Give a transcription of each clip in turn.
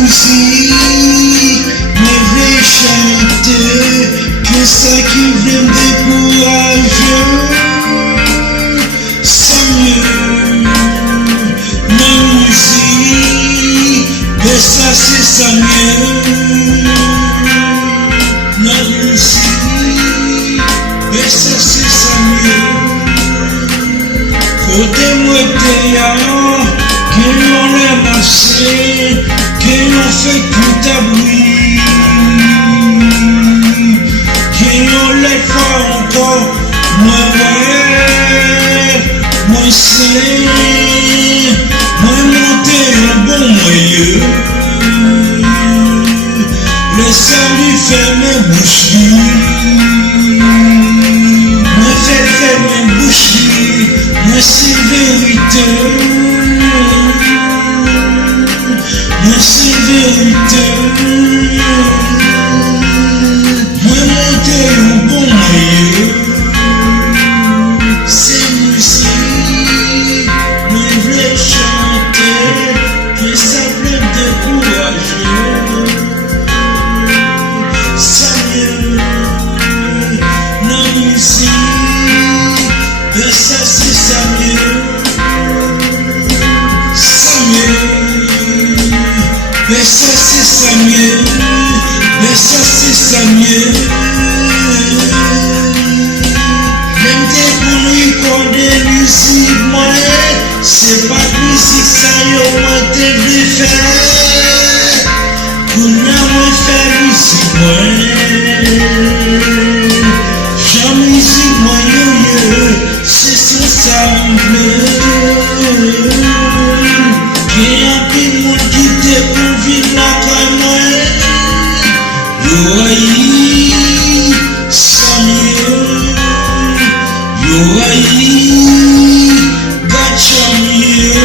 musique, mais vais chanter, que ça qui vient me décourager. C'est mieux, la musique, mais ça c'est ça mieux. La musique, mais ça c'est ça mieux. Côté-moi dehors, que l'on l'a marché, que l'on fait tout à bruit, que l'on les fait encore, moi c'est, moi monter un bon moyen, le salut fait mes boucheries, moi fait mes boucheries, moi c'est vérité. Moi c'est vérité. Moi monter au bon moyen. C'est musique. Moi voulais chanter. Que ça peut me décourager. Ça mieux. La musique. Mais ça c'est ça mieux. Ça mieux. Mais ça c'est ça mieux, mais ça c'est ça mieux. Même des bruits comme des musiques, moi, c'est pas de musique ça yo moi devais faire. Pour moi faire musique moi, j'en musique moi yo, c'est son simple. Qui a pris mon guide pour vivre la caille. Yo aïe, ça mieux. Yo aïe, gacha mieux.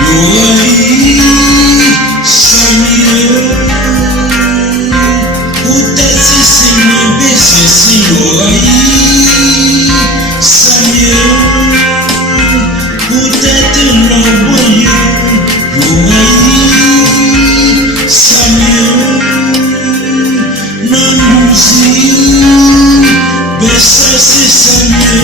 Yo aïe, ça mieux. Peut-être c'est mieux, mais c'est yo aïe, ça mieux. Peut-être l'envoyer, l'oreille, ça mieux, la musique, mais ça c'est ça mieux.